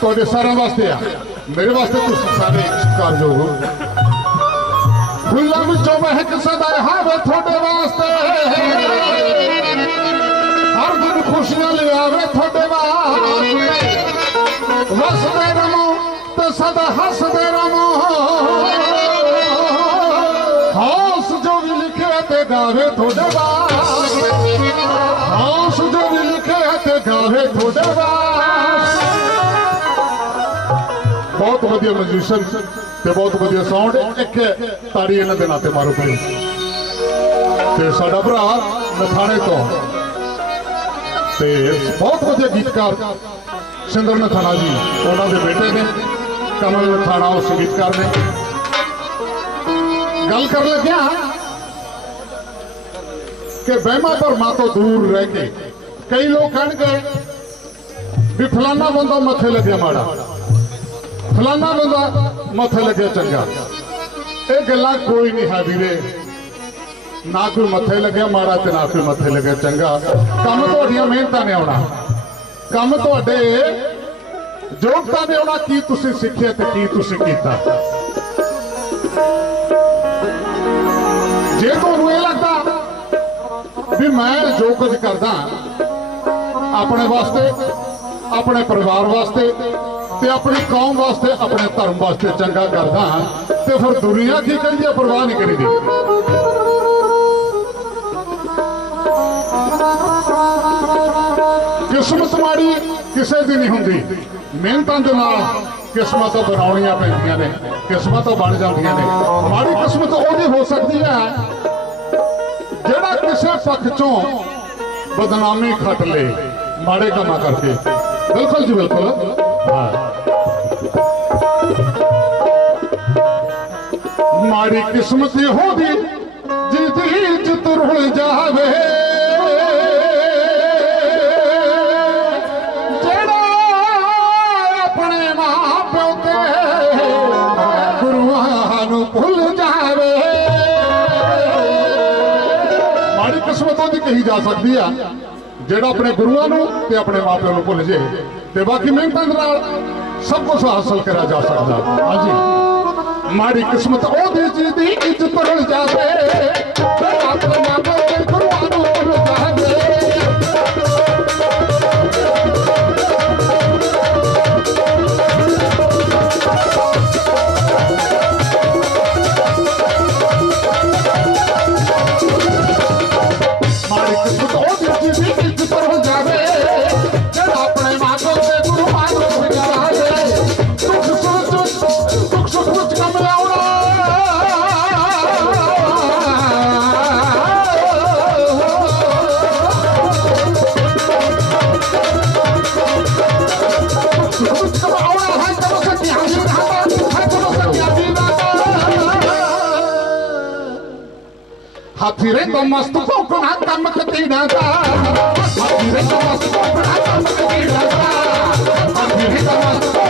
ਤੁਹਾਡੇ ਸਾਰਿਆਂ ਵਾਸਤੇ ਆ। ਮੇਰੇ ਵਾਸਤੇ ਤੁਸੀਂ ਸਾਰੇ ਸਤਿਕਾਰਯੋਗ ਹੋ। ਫੁੱਲਾਂ ਵਿੱਚੋਂ ਮਹਿਕ ਸਦਾ ਹਾਵੇ ਤੁਹਾਡੇ ਵਾਸਤੇ। ਹਰ ਦਿਨ ਖੁਸ਼ੀਆਂ ਲਿਆਵੇ ਤੁਹਾਡੇ ਵਾਸਤੇ। ਵਸਦੇ ਰਮੋ ਤੇ ਸਦਾ ਹੱਸਦੇ ਰਮੋ ਹੌਸ ਜੋ ਵੀ ਲਿਖਿਆ ਤੇ ਗਾਵੇ ਤੁਹਾਡੇ ਵਾਸਤੇ। ਵਧੀਆ ਮਿਊਜ਼ੀਸ਼ੀਅਨ ਤੇ ਬਹੁਤ ਵਧੀਆ ਸਾਊਂਡ ਇੱਕ ਤਾੜੀ ਇਹਨਾਂ ਦੇ ਨਾਤੇ ਮਾਰੋ ਭਾਈ ਤੇ ਸਾਡਾ ਭਰਾ ਨਥਾਣੇ ਤੋਂ। ਤੇ ਬਹੁਤ ਵਧੀਆ ਗੀਤਕਾਰ ਸਿੰਦਰ ਨਥਾਣਾ ਜੀ, ਉਹਨਾਂ ਦੇ ਬੇਟੇ ਨੇ। ਕਮਲ ਨਥਾਣਾ ਉਹ ਸੰਗੀਤਕਾਰ ਨੇ। ਗੱਲ ਕਰ ਲੱਗਿਆ ਕਿ ਵਹਿਮਾਂ ਭਰਮਾਂ ਤੋਂ ਦੂਰ ਰਹਿ ਕੇ ਕਈ ਲੋਕ ਕਹਿਣਗੇ, ਵੀ ਫਲਾਨਾ ਬੰਦਾ ਮੱਥੇ ਲੱਗਿਆ ਮਾੜਾ। ਫਲਾਨਾ ਬੰਦਾ ਮੱਥੇ ਲੱਗਿਆ ਚੰਗਾ। ਇਹ ਗੱਲਾਂ ਕੋਈ ਨਹੀਂ ਹੈ ਵੀਰੇ। ਨਾ ਕੋਈ ਮੱਥੇ ਲੱਗਿਆ ਮਾੜਾ ਤੇ ਨਾ ਕੋਈ ਮੱਥੇ ਲੱਗਿਆ ਚੰਗਾ। ਕੰਮ ਤੁਹਾਡੀਆਂ ਮਿਹਨਤਾਂ ਨੇ ਆਉਣਾ। ਕੰਮ ਤੁਹਾਡੇ ਯੋਗਤਾ ਨੇ ਆਉਣਾ, ਕੀ ਤੁਸੀਂ ਸਿੱਖਿਆ ਤੇ ਕੀ ਤੁਸੀਂ ਕੀਤਾ। ਜੇ ਤੁਹਾਨੂੰ ਇਹ ਲੱਗਦਾ ਵੀ ਮੈਂ ਜੋ ਕੁਝ ਕਰਦਾ, ਆਪਣੇ ਵਾਸਤੇ, ਆਪਣੇ ਪਰਿਵਾਰ ਵਾਸਤੇ ਤੇ ਆਪਣੀ ਕੌਮ ਵਾਸਤੇ, ਆਪਣੇ ਧਰਮ ਵਾਸਤੇ ਚੰਗਾ ਕਰਦਾ ਤੇ ਫਿਰ ਦੁਨੀਆ ਕੀ ਕਹਿੰਦੀ ਹੈ ਪਰਵਾਹ ਨਹੀਂ ਕਰੀਦੀ। ਕਿਸਮਤ ਮਾੜੀ ਕਿਸੇ ਦੀ ਨਹੀਂ ਹੁੰਦੀ। ਮਿਹਨਤਾਂ ਦੇ ਨਾਲ ਕਿਸਮਤ ਬਣਾਉਣੀਆਂ ਪੈਂਦੀਆਂ ਨੇ, ਕਿਸਮਤ ਬਣ ਜਾਂਦੀਆਂ ਨੇ। ਮਾੜੀ ਕਿਸਮਤ ਉਹਦੀ ਹੋ ਸਕਦੀ ਹੈ। ਜਿਹੜਾ ਕਿਸੇ ਪੱਖ ਚੋਂ ਬਦਨਾਮੀ ਖੱਟ ਲੇ, ਮਾੜੇ ਕੰਮਾਂ ਕਰਕੇ। ਬਿਲਕੁਲ ਜੀ ਬਿਲਕੁਲ। ਹਾਂ। ਮਾੜੀ ਕਿਸਮਤ ਇਹੋਦੀ ਜਿਹਦੀ ਇੱਜ਼ਤ ਰੁਲ ਜਾਵੇ। ਜਿਹੜਾ ਆਪਣੇ ਮਾਂ-ਪਿਓ ਤੇ ਗੁਰੂਆਂ ਨੂੰ ਭੁੱਲ ਜਾਵੇ। ਮਾੜੀ ਕਿਸਮਤ ਉਹਦੀ ਕਹੀ ਜਾ ਸਕਦੀ ਆ। ਜਿਹੜਾ ਆਪਣੇ ਗੁਰੂਆਂ ਨੂੰ ਤੇ ਆਪਣੇ ਮਾਪਿਆਂ ਨੂੰ ਭੁੱਲ ਜੇ ਤੇ ਬਾਕੀ ਮਿਹਨਤਾਂ ਦੇ ਨਾਲ ਸਭ ਕੁਝ ਹਾਸਲ ਕਰਿਆ ਜਾ ਸਕਦਾ। ਹਾਂਜੀ। ਮਾੜੀ ਕਿਸਮਤ ਉਹਦੀ ਜੀ ਦੀ ਇੱਜ਼ਤ ਰੁਲ ਜਾਵੇ ਤੇ ਆਪਣੇ ਹਾਥੀ ਰੇ ਤੋਂ ਮਸਤ ਭੋਕਣਾ ਕੰਮ ਖਤੀੜਾ ਦਾ ਹਾਥੀ ਰੇ ਤੋਂ ਮਸਤ ਭੋਕਣਾ ਕੰਮ ਖਤੀੜਾ ਦਾ ਹਾਥੀ ਰੇ ਤੋਂ ਮਸਤ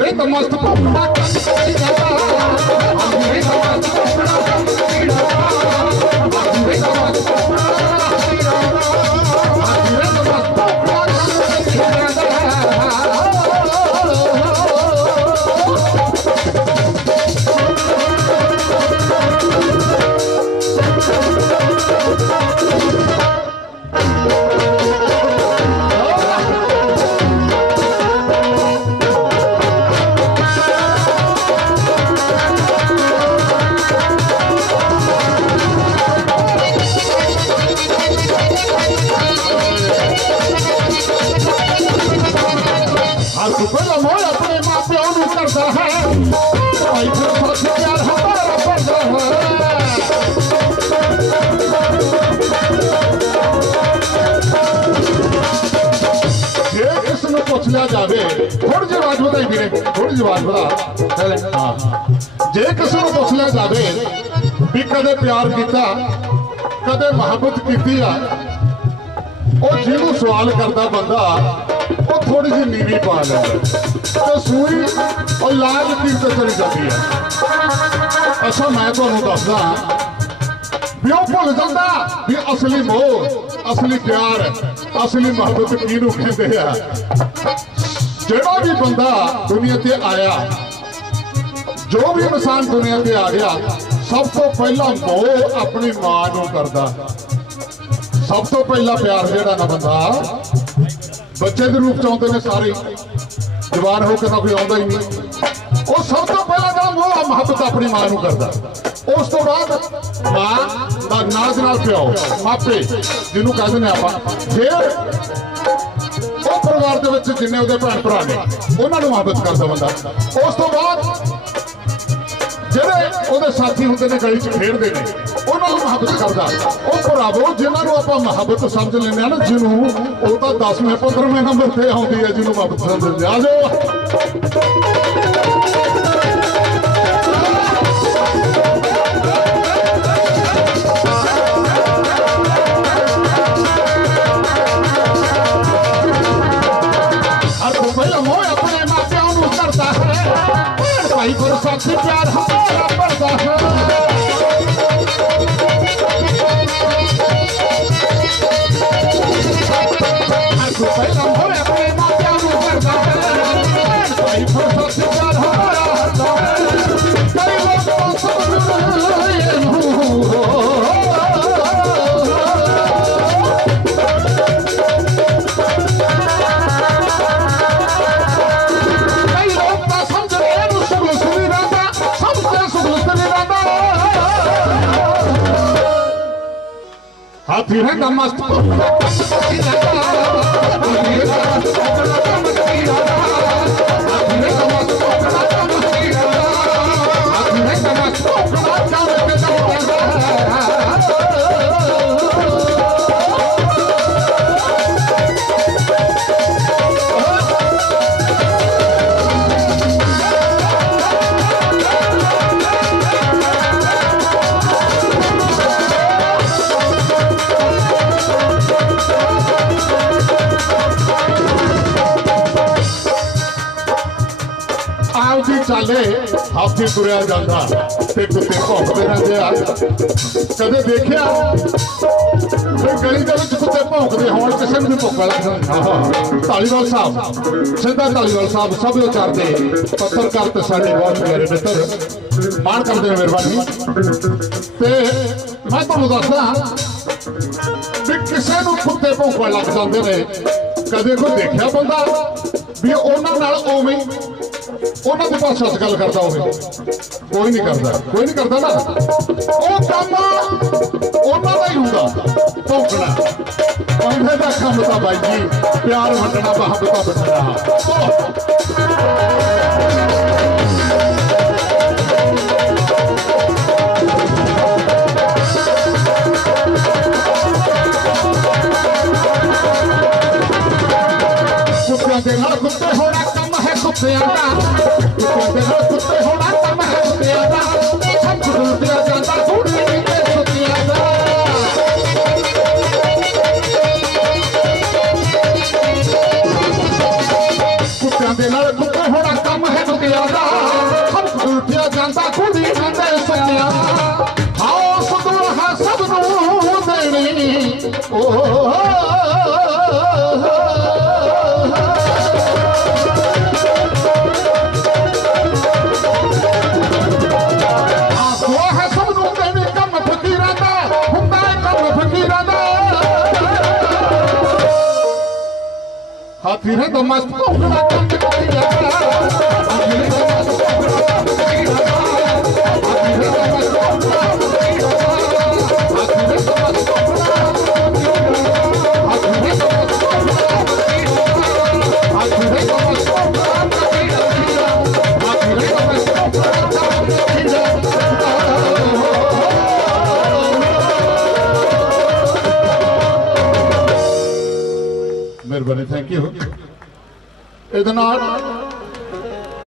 ਹਾਥੀ ਰੇ ਤਾਂ ਮਸਤ ਪਪੜਾ ਕੰਮ ਕਰੀ ਜਿਹੀ ਵੀਰੇ ਥੋੜੀ ਜਿਹੀ ਵਧਾ ਹਾਂ। ਜੇ ਕਿਸ ਨੂੰ ਪੁੱਛ ਲਿਆ ਜਾਵੇ ਵੀ ਕਦੇ ਪਿਆਰ ਕੀਤਾ, ਕਦੇ ਮੁਹੱਬਤ ਕੀਤੀ ਆ, ਉਹ ਜਿਹਨੂੰ ਸਵਾਲ ਕਰਦਾ ਬੰਦਾ, ਉਹ ਥੋੜੀ ਜਿਹੀ ਨੀਵੀਂ ਪਾ ਲੈਂਦਾ। ਤੇ ਸੂਈ, ਉਹ ਲਾਲ ਤੀਰ ਤੇ ਚਲੀ ਜਾਂਦੀ ਹੈ ਅੱਛਾ, ਮੈਂ ਤੁਹਾਨੂੰ ਦੱਸਦਾ ਵੀ ਉਹ ਭੁੱਲ ਜਾਂਦਾ ਵੀ ਅਸਲੀ ਮੋਹ, ਅਸਲੀ ਪਿਆਰ, ਅਸਲੀ ਮੁਹੱਬਤ ਕਿਹਨੂੰ ਕਹਿੰਦੇ ਆ। ਜਿਹੜਾ ਵੀ ਬੰਦਾ ਦੁਨੀਆ ਤੇ ਆਇਆ, ਜੋ ਵੀ ਇਨਸਾਨ ਦੁਨੀਆ ਤੇ ਆ ਗਿਆ, ਸਭ ਤੋਂ ਪਹਿਲਾਂ ਮੋਹ ਆਪਣੀ ਮਾਂ ਨੂੰ ਕਰਦਾ ਸਭ ਤੋਂ ਪਹਿਲਾਂ ਪਿਆਰ ਜਿਹੜਾ ਨਾ ਬੰਦਾ, ਬੱਚੇ ਦੇ ਰੂਪ ਚ ਆਉਂਦੇ ਨੇ ਸਾਰੇ ਹੀ। ਜਵਾਨ ਹੋ ਕੇ ਤਾਂ ਕੋਈ ਆਉਂਦਾ ਹੀ ਨਹੀਂ ਉਹ ਸਭ ਤੋਂ ਪਹਿਲਾਂ ਜਿਹੜਾ ਮੋਹ, ਮੁਹੱਬਤ ਆਪਣੀ ਮਾਂ ਨੂੰ ਕਰਦਾ ਉਸ ਤੋਂ ਬਾਅਦ ਮਾਂ ਦਾ ਨਾਲ ਨਾਲ ਪਿਓ ਮਾਪੇ ਜਿਹਨੂੰ ਕਹਿੰਦੇ ਨੇ ਆਪਾਂ। ਫਿਰ ਉਹ ਪਰਿਵਾਰ ਦੇ ਵਿੱਚ ਜਿੰਨੇ ਉਹਦੇ ਭੈਣ ਭਰਾ ਨੇ, ਉਹਨਾਂ ਨੂੰ ਮੁਹੱਬਤ ਕਰਦਾ ਬੰਦਾ। ਉਸ ਤੋਂ ਬਾਅਦ ਜਿਹੜੇ ਉਹਦੇ ਸਾਥੀ ਹੁੰਦੇ ਨੇ ਗਲੀ 'ਚ ਖੇਡਦੇ ਨੇ, ਉਹਨਾਂ ਨੂੰ ਮੁਹੱਬਤ ਕਰਦਾ। ਉਹ ਭਰਾਵੋ, ਜਿਨ੍ਹਾਂ ਨੂੰ ਆਪਾਂ ਮੁਹੱਬਤ ਸਮਝ ਲੈਂਦੇ ਆ ਨਾ, ਜਿਹਨੂੰ ਉਹ ਤਾਂ 10ਵੇਂ 15ਵੇਂ ਨੰਬਰ ਤੇ ਆਉਂਦੀ ਹੈ, ਜਿਹਨੂੰ ਮੁਹੱਬਤ ਸਮਝਦੇ ਆ ਜਾਓ। ਹੈ ਭੈਣ ਭਾਈ ਗੁਰ ਸਾਥੀ ਹਾਥੀ ਹੈ ਮਸਤ ਹਾਥੀ ਤੁਰਿਆ ਜਾਂਦਾ ਤੇ ਕੁੱਤੇ ਭੌਂਕਦੇ ਰਹਿੰਦੇ ਆ। ਕਦੇ ਦੇਖਿਆ? ਵੀ ਗਲੀ ਦੇ ਵਿੱਚ ਕੁੱਤੇ ਭੌਂਕਦੇ ਹੋਣ, ਕਿਸੇ ਨੂੰ ਭੁੱਖ ਲੱਗਦਾ ਧਾਲੀਵਾਲ ਸਾਹਿਬ, ਸਿੱਧਾ ਧਾਲੀਵਾਲ ਸਾਹਿਬ, ਸਭ ਵਿਚਾਰਦੇ ਪੱਤਰਕਾਰ ਤੇ ਸਾਡੇ ਬਹੁਤ ਪਿਆਰੇ ਮਿੱਤਰ, ਮਾਣ ਕਰਦੇ ਨੇ ਮਿਹਰਬਾਨੀ। ਤੇ ਮੈਂ ਤੁਹਾਨੂੰ ਦੱਸਦਾ ਵੀ ਕਿਸੇ ਨੂੰ ਕੁੱਤੇ ਭੌਂਕਣ ਲੱਗ ਜਾਂਦੇ ਨੇ। ਕਦੇ ਕੋਈ ਦੇਖਿਆ ਬੰਦਾ ਵੀ ਉਹਨਾਂ ਨਾਲ ਉਵੇਂ ਉਹਨਾਂ ਦੇ ਪਾਸ ਸੱਚ ਗੱਲ ਕਰਦਾ ਹੋਵੇ ਕੋਈ ਨਹੀਂ ਕਰਦਾ, ਕੋਈ ਨਹੀਂ ਕਰਦਾ ਨਾ। ਉਹ ਕੰਮ ਉਹਨਾਂ ਦਾ ਹੀ ਹੁੰਦਾ। ਭੌਂਕਣਾ ਉਹਨੇ ਦਾ ਕੰਮ ਤਾਂ ਬਾਈ ਜੀ, ਪਿਆਰ ਵੰਡਣਾ, ਮੁਹੱਬਤਾਂ ਵੰਡਣਾ। ਕੁੱਤਿਆਂ ਦੇ। ਕੁੱਤਿਆਂ ਦੇ ਨਾਲ ਕੁੱਤੇ ਹੋਣਾ ਕੰਮ ਹੈ ਕੁੱਤਿਆਂ ਦਾ। ਸਭ ਕੁਝ ਲੁੱਟਿਆ ਜਾਂਦਾ, ਕੁੜੀ ਨਹੀਂ ਤੇ ਸੁੱਤਿਆਂ ਹਾਓ ਸੁਦੂਰ ਸਭ ਨੂੰ ਦੇਣੀ। ਓ ਹਾਥੀ ਨੇ ਇਹਦੇ ਨਾਲ